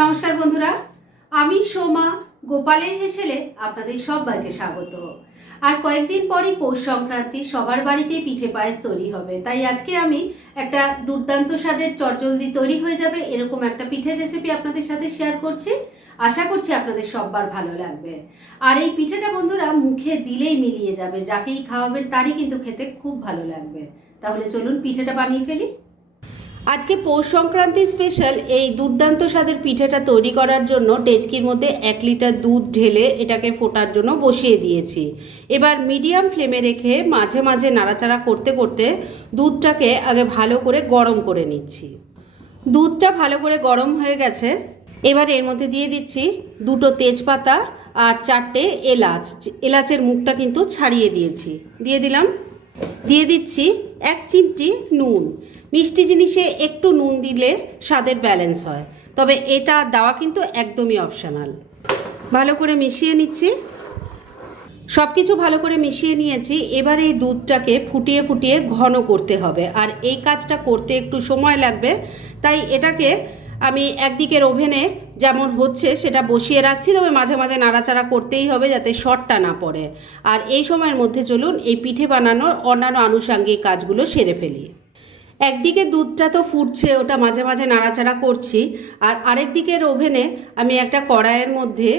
নমস্কার বন্ধুরা, আমি সোমা, গোপালের হেসেলে আপনাদের সবাইকে স্বাগত। আর কয়েকদিন পরই পৌষ সংক্রান্তি, সবার বাড়িতেই পিঠে পায়েস তৈরি হবে। তাই আজকে আমি একটা দুর্দান্ত স্বাদের চটজলদি তৈরি হয়ে যাবে, এরকম একটা পিঠের রেসিপি আপনাদের সাথে শেয়ার করছি। আশা করছি আপনাদের সববার ভালো লাগবে। আর এই পিঠেটা বন্ধুরা মুখে দিলেই মিলিয়ে যাবে, যাকেই খাওয়াবেন তারই কিন্তু খেতে খুব ভালো লাগবে। তাহলে চলুন পিঠেটা বানিয়ে ফেলি। আজকে পৌষ সংক্রান্তি স্পেশাল এই দুর্দান্ত স্বাদের পিঠেটা তৈরি করার জন্য ডেচকির মধ্যে এক লিটার দুধ ঢেলে এটাকে ফোটার জন্য বসিয়ে দিয়েছি। এবার মিডিয়াম ফ্লেমে রেখে মাঝে মাঝে নাড়াচাড়া করতে করতে দুধটাকে আগে ভালো করে গরম করে নিচ্ছি। দুধটা ভালো করে গরম হয়ে গেছে। এবার এর মধ্যে দিয়ে দিচ্ছি দুটো তেজপাতা আর চারটে এলাচ। এলাচের মুখটা কিন্তু ছাড়িয়ে দিয়েছি। দিয়ে দিলাম। দিয়ে দিচ্ছি এক চিমটি নুন। মিষ্টি জিনিসে একটু নুন দিলে স্বাদের ব্যালেন্স হয়। তবে এটা দেওয়া কিন্তু একদমই অপশনাল ভালো করে মিশিয়ে নিচ্ছি। সব কিছু ভালো করে মিশিয়ে নিয়েছি। এবার এই দুধটাকে ফুটিয়ে ফুটিয়ে ঘন করতে হবে। আর এই কাজটা করতে একটু সময় লাগবে। তাই এটাকে আমি একদিকের ওভেনে যেমন হচ্ছে সেটা বসিয়ে রাখছি। তবে মাঝে মাঝে নাড়াচাড়া করতেই হবে যাতে শর্টটা না পড়ে। আর এই সময়ের মধ্যে চলুন এই পিঠে বানানোর অন্যান্য আনুষাঙ্গিক কাজগুলো সেরে ফেলি। একদিকে দুধটা তো ফুটছে, ওটা মাঝে মাঝে নাড়াচাড়া করছি, আর আরেক দিকের ওভেনে আমি একটা কড়াইয়ের মধ্যে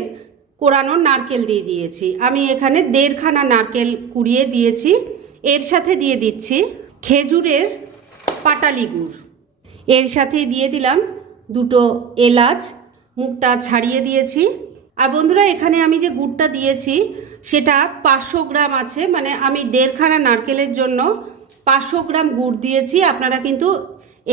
কোরানো নারকেল দিয়ে দিয়েছি। আমি এখানে দেড়খানা নারকেল কুড়িয়ে দিয়েছি, এর সাথে দিয়ে দিচ্ছি খেজুরের পাটালি গুড় এর সাথে দিয়ে দিলাম দুটো এলাচ, মুখটা ছাড়িয়ে দিয়েছি। আর বন্ধুরা, এখানে আমি যে গুড়টা দিয়েছি, সেটা পাঁচশো গ্রাম আছে মানে আমি দেড়খানা নারকেলের জন্য পাঁচশো গ্রাম গুড় দিয়েছি, আপনারা কিন্তু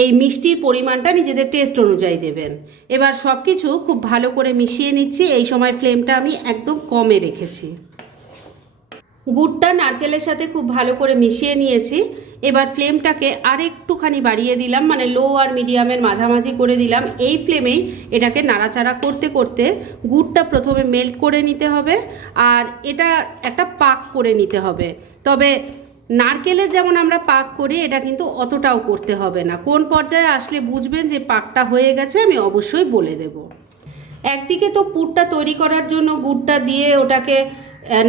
এই মিষ্টির পরিমাণটা নিজেদের টেস্ট অনুযায়ী দেবেন। এবার সব কিছু খুব ভালো করে মিশিয়ে নিচ্ছি, এই সময় ফ্লেমটা আমি একদম কমে রেখেছি। গুড়টা নারকেলের সাথে খুব ভালো করে মিশিয়ে নিয়েছি, এবার ফ্লেমটাকে আর একটুখানি বাড়িয়ে দিলাম মানে লো আর মিডিয়ামের মাঝামাঝি করে দিলাম। এই ফ্লেমেই এটাকে নাড়াচাড়া করতে করতে গুড়টা প্রথমে মেল্ট করে নিতে হবে, আর এটা একটা পাক করে নিতে হবে। তবে নারকেলের যেমন আমরা পাক করি, এটা কিন্তু অতটাও করতে হবে না। কোন পর্যায়ে আসলে বুঝবেন যে পাকটা হয়ে গেছে, আমি অবশ্যই বলে দেব। একদিকে তো পুরটা তৈরি করার জন্য গুড়টা দিয়ে ওটাকে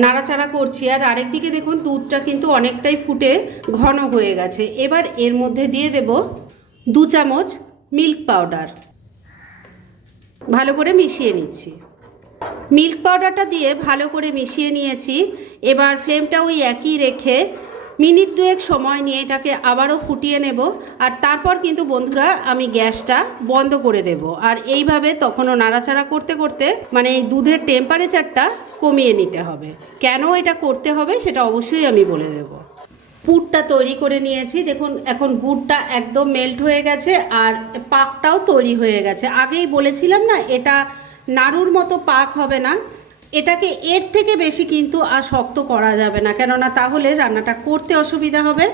নাড়াচাড়া করছি। আর আরেকদিকে দেখুন, দুধটা কিন্তু অনেকটাই ফুটে ঘন হয়ে গেছে। এবার এর মধ্যে দিয়ে দেব দু চামচ মিল্ক পাউডার। ভালো করে মিশিয়ে নিচ্ছি। মিল্ক পাউডারটা দিয়ে ভালো করে মিশিয়ে নিয়েছি। এবার ফ্লেমটা ওই একই রেখে মিনিট দুয়েক সময় নিয়ে এটাকে আবারও ফুটিয়ে নেব। আর তারপর কিন্তু বন্ধুরা আমি গ্যাসটা বন্ধ করে দেব। আর এইভাবে তখনও নাড়াচাড়া করতে করতে মানে এই দুধের টেম্পারেচারটা কমিয়ে নিতে হবে। কেন এটা করতে হবে সেটা অবশ্যই আমি বলে দেব। পুরটা তৈরি করে নিয়েছি। দেখুন, এখন গুড়টা একদম মেল্ট হয়ে গেছে আর পাকটাও তৈরি হয়ে গেছে। আগেই বলেছিলাম না, এটা নাড়ুর মতো পাক হবে না। এটাকে এর থেকে বেশি কিন্তু আর শক্ত করা যাবে না। কেননা তাহলে রান্নাটা করতে অসুবিধা হবে।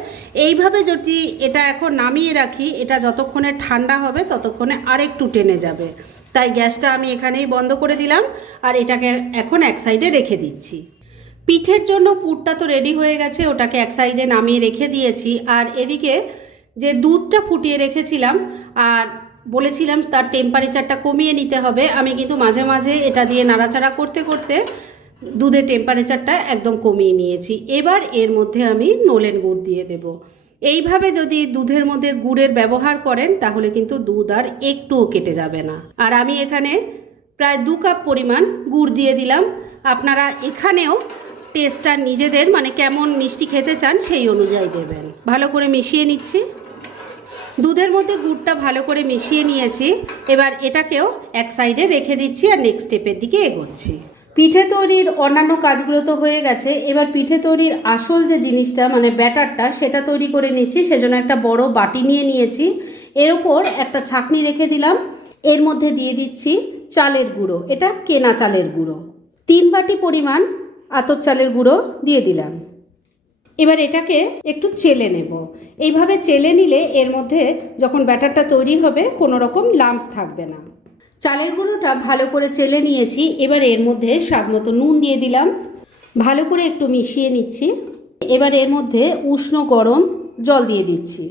এইভাবে যদি এটা এখন নামিয়ে রাখি, এটা যতক্ষণে ঠান্ডা হবে, ততক্ষণে আরেকটু টেনে যাবে। তাই গ্যাসটা আমি এখানেই বন্ধ করে দিলাম আর এটাকে এখন এক সাইডে রেখে দিচ্ছি। পিঠের জন্য পুরটা তো রেডি হয়ে গেছে, ওটাকে এক সাইডে নামিয়ে রেখে দিয়েছি। আর এদিকে যে দুধটা ফুটিয়ে রেখেছিলাম, আর বলেছিলাম তার টেম্পারেচারটা কমিয়ে নিতে হবে। আমি কিন্তু মাঝে মাঝে এটা দিয়ে নাড়াচাড়া করতে করতে দুধের টেম্পারেচারটা একদম কমিয়ে নিয়েছি। এবার এর মধ্যে আমি নোলেন গুড় দিয়ে দেব। এইভাবে যদি দুধের মধ্যে গুড়ের ব্যবহার করেন, তাহলে কিন্তু দুধ আর একটুও কেটে যাবে না। আর আমি এখানে প্রায় দু কাপ পরিমাণ গুড় দিয়ে দিলাম। আপনারা এখানেও টেস্টটা নিজেদের মানে কেমন মিষ্টি খেতে চান সেই অনুযায়ী দেবেন। ভালো করে মিশিয়ে নিচ্ছি। দুধের মধ্যে গুড়টা ভালো করে মিশিয়ে নিয়েছি। এবার এটাকেও এক সাইডে রেখে দিচ্ছি আর নেক্সট স্টেপের দিকে এগোচ্ছি। পিঠে তৈরির অন্যান্য কাজগুলো তো হয়ে গেছে। এবার পিঠে তৈরির আসল যে জিনিসটা মানে ব্যাটারটা, সেটা তৈরি করে নিচ্ছি। সেজন্য একটা বড় বাটি নিয়ে নিয়েছি। এর উপর একটা ছাকনি রেখে দিলাম। এর মধ্যে দিয়ে দিচ্ছি চালের গুঁড়ো। এটা কেনা চালের গুঁড়ো। তিন বাটি পরিমাণ আতর চালের গুঁড়ো দিয়ে দিলাম। এবার এটাকে একটু চেলে নেব। এইভাবে চেলে নিলে এর মধ্যে যখন ব্যাটারটা তৈরি হবে কোনো রকম লামস থাকবে না। চালের গুঁড়োটা ভালো করে চেলে নিয়েছি। এবার এর মধ্যে স্বাদ মতো নুন দিয়ে দিলাম। ভালো করে একটু মিশিয়ে নিচ্ছি। এবার এর মধ্যে উষ্ণ গরম জল দিয়ে দিচ্ছি।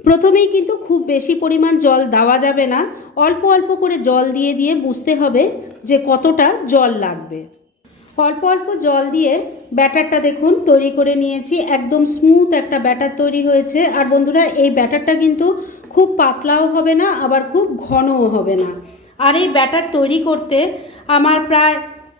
প্রথমেই কিন্তু খুব বেশি পরিমাণ জল দেওয়া যাবে না। অল্প অল্প করে জল দিয়ে দিয়ে বুঝতে হবে যে কতটা জল লাগবে। অল্প অল্প জল দিয়ে ব্যাটারটা দেখুন, তৈরি করে নিয়েছি। একদম স্মুথ একটা ব্যাটার তৈরি হয়েছে। আর বন্ধুরা, এই ব্যাটারটা কিন্তু খুব পাতলাও হবে না, আবার খুব ঘনও হবে না। আর এই ব্যাটার তৈরি করতে আমার প্রায়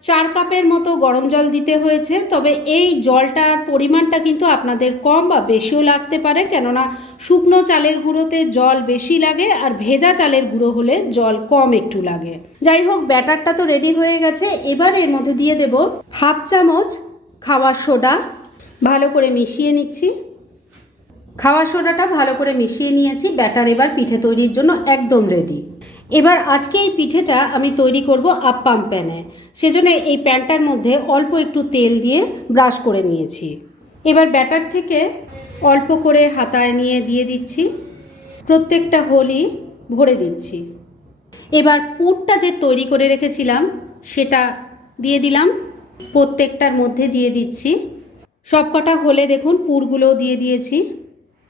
চার কাপের মতো গরম জল দিতে হয়েছে, তবে এই জলটার পরিমাণটা কিন্তু আপনাদের কম বা বেশিও লাগতে পারে, কেননা শুকনো চালের গুঁড়োতে জল বেশি লাগে আর ভেজা চালের গুঁড়ো হলে জল কম একটু লাগে। যাই হোক, ব্যাটারটা তো রেডি হয়ে গেছে, এবার এর মধ্যে দিয়ে দেব হাফ চামচ খাওয়ার সোডা। ভালো করে মিশিয়ে নিচ্ছি। খাওয়ার সোডাটা ভালো করে মিশিয়ে নিয়েছি, ব্যাটার এবার পিঠে তৈরির জন্য একদম রেডি এবার আজকে এই পিঠেটা আমি তৈরি করব আপ্পাম প্যানে। সেজন্য এই প্যানটার মধ্যে অল্প একটু তেল দিয়ে ব্রাশ করে নিয়েছি। এবার ব্যাটার থেকে অল্প করে হাতায় নিয়ে দিয়ে দিচ্ছি। প্রত্যেকটা হোলি ভরে দিচ্ছি। এবার পুরটা যে তৈরি করে রেখেছিলাম, সেটা দিয়ে দিলাম। প্রত্যেকটার মধ্যে দিয়ে দিচ্ছি। সবকটা হলে দেখুন পুরগুলোও দিয়ে দিয়েছি।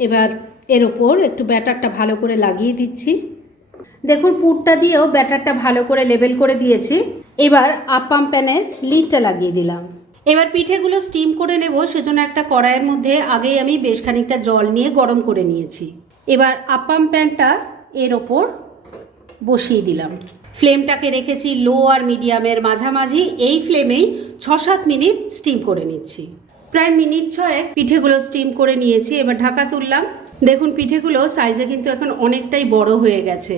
এবার এর ওপর একটু ব্যাটারটা ভালো করে লাগিয়ে দিচ্ছি। দেখুন পুরটা দিয়েও ব্যাটারটা ভালো করে লেবেল করে দিয়েছি। এবার আপাম প্যানের লিডটা লাগিয়ে দিলাম। এবার পিঠেগুলো স্টিম করে নেব, সেজন্য একটা কড়াইয়ের মধ্যে আগেই আমি বেশ খানিকটা জল নিয়ে গরম করে নিয়েছি। এবার আপাম প্যানটা এর ওপর বসিয়ে দিলাম। ফ্লেমটাকে রেখেছি লো আর মিডিয়ামের মাঝামাঝি, এই ফ্লেমেই ছ সাত মিনিট স্টিম করে নিচ্ছি। প্রায় মিনিট ছয়েক পিঠেগুলো স্টিম করে নিয়েছি, এবার ঢাকা তুললাম। দেখুন, পিঠেগুলো সাইজে কিন্তু এখন অনেকটাই বড় হয়ে গেছে।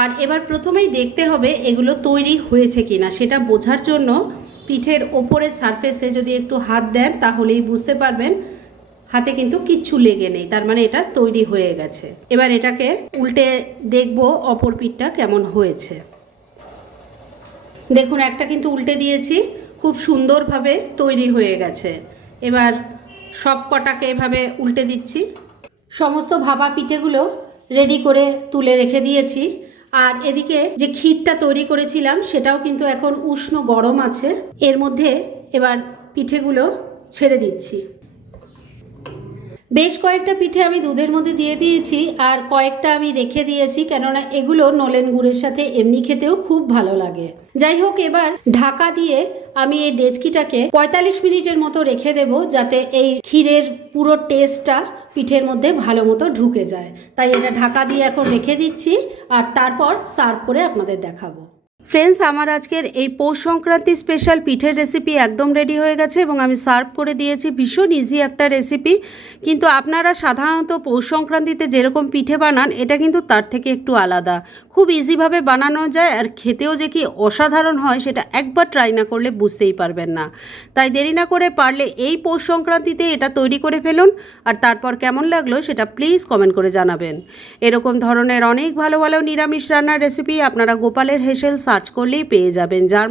আর এবার প্রথমেই দেখতে হবে এগুলো তৈরি হয়েছে কিনা। সেটা বোঝার জন্য পিঠের ওপরের সারফেসে যদি একটু হাত দেন, তাহলেই বুঝতে পারবেন হাতে কিন্তু কিচ্ছু লেগে নেই। তার মানে এটা তৈরি হয়ে গেছে। এবার এটাকে উল্টে দেখব অপর পিঠটা কেমন হয়েছে। দেখুন, একটা কিন্তু উল্টে দিয়েছি। খুব সুন্দরভাবে তৈরি হয়ে গেছে। এবার সব কটাকে এভাবে উল্টে দিচ্ছি। সমস্ত ভাপা পিঠেগুলো রেডি করে তুলে রেখে দিয়েছি। আর এদিকে যে ক্ষীরটা তৈরি করেছিলাম, সেটাও কিন্তু এখন উষ্ণ গরম আছে। এর মধ্যে এবার পিঠেগুলো ছেড়ে দিচ্ছি। বেশ কয়েকটা পিঠে আমি দুধের মধ্যে দিয়ে দিয়েছি আর কয়েকটা আমি রেখে দিয়েছি, কেননা এগুলো নলেন গুড়ের সাথে এমনি খেতেও খুব ভালো লাগে। যাই হোক, এবার ঢাকা দিয়ে আমি এই ডেচকিটাকে পঁয়তাল্লিশ মিনিটের মতো রেখে দেব যাতে এই ক্ষীরের পুরো টেস্টটা পিঠের মধ্যে ভালো মতো ঢুকে যায়। তাই এটা ঢাকা দিয়ে এখন রেখে দিচ্ছি আর তারপর সার্ভ করে আপনাদের দেখাবো। ফ্রেন্ডস আমার আজকের এই পৌষ সংক্রান্তি স্পেশাল পিঠের রেসিপি একদম রেডি হয়ে গেছে এবং আমি সার্ভ করে দিয়েছি ভীষণ ইজি একটা রেসিপি কিন্তু আপনারা সাধারণত পৌষ সংক্রান্তিতে যেরকম পিঠে বানান, এটা কিন্তু তার থেকে একটু আলাদা। খুব ইজিভাবে বানানো যায় আর খেতেও যে কি অসাধারণ হয়, সেটা একবার ট্রাই না করলে বুঝতেই পারবেন না। তাই দেরি না করে পারলে এই পৌষ সংক্রান্তিতে এটা তৈরি করে ফেলুন আর তারপর কেমন লাগল সেটা প্লিজ কমেন্ট করে জানাবেন। এরকম ধরনের অনেক ভালো ভালো নিরামিষ রান্নার রেসিপি আপনারা গোপালের হেসেল সার্চ করলেই পেয়ে যাবেন যার